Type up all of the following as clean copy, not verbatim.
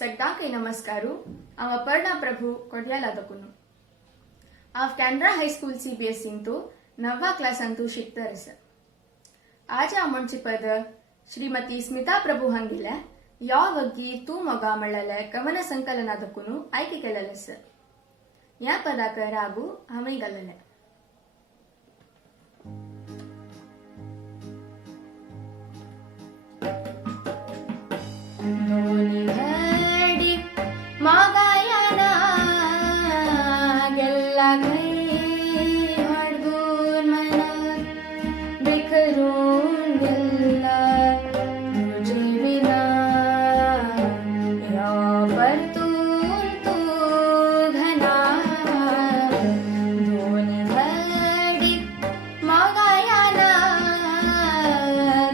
सगळ्यांक नमस्कारू हांव अपर्णा प्रभू कोड्याला दकुनु हांव कॅनरा हायस्कूल CBSE तू 9वा क्लासान तू शिकता आसा. आज हांव म्हणची पद श्रीमती स्मिता प्रभू हांगेल्या या वग्गी तू मोगा म्हणलेले कवन संकलना दकुनु आयकी केलेले आसा. ह्या पदाक रागू हांवें घालले. दोनी घडी मागायाना गेल्ला खंय हडगून मनात बिखरून गेल्ला तुझे विना या परतून तू घना. दोनी घडी मागायाना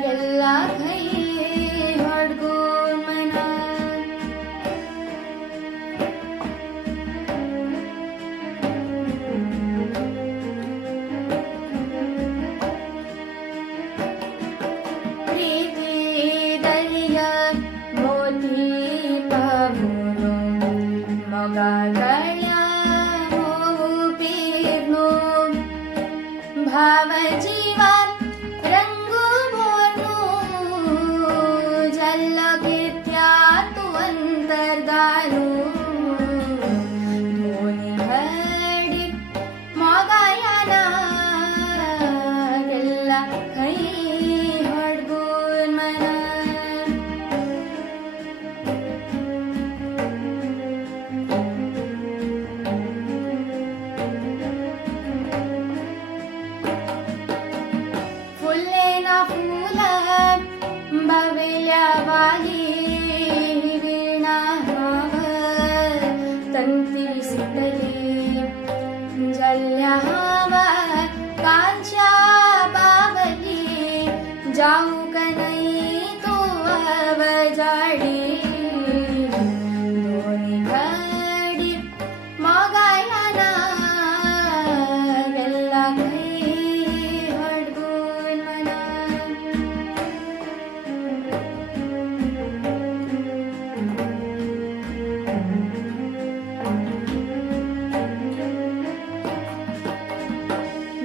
गेल्ला खंय हडगून भाव जीवात रंगू भोरनू जल घेत्या तू अंतर्दानू. दोनी घडी मोगायाना गेल्ला खंय हडगून मनात. बावेल्या वाली वीणा हावर तंती सिटली जल्ल्या हावर कांच्या बावली जाऊ कनई तू अवजाडी. दोनी घडी मोगायाना गेल्ला खंय हडगून मनात.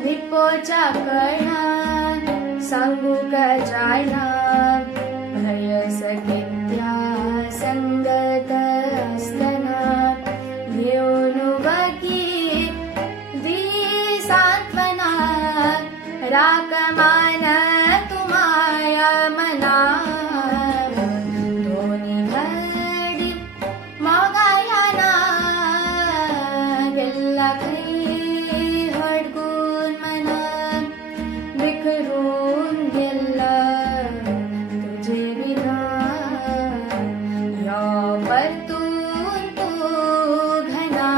विपोच्या कळा सांगू का जायला भय सकित्या संगत असतना घेऊन वगी दी सांत्वना राकमान तुमाया मना. दोनी घडी मोगायाना गेल्ला खंय हडगून मनात बिखरून गेल्ला तुझे विना या परतून तू घना.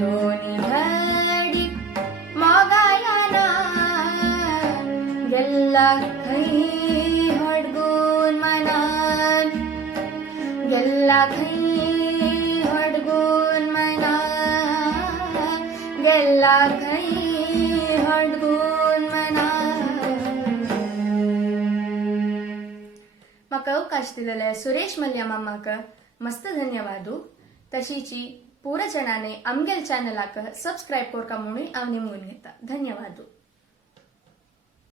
दोनी घडी मोगायाना गेल्ला खंय हडगून मनात. गेल्ला खंय हडगून मनात. गेल्ला खंय हडगून मनात. म्हाका अवकाश दिलेले सुरेश मल्ल्या मामाक मस्त धन्यवादू. तशीची पूर्ण जणांनी आमगेल चॅनलाक सबस्क्राईब करका म्हणून हांव निमगून घेता. धन्यवादू.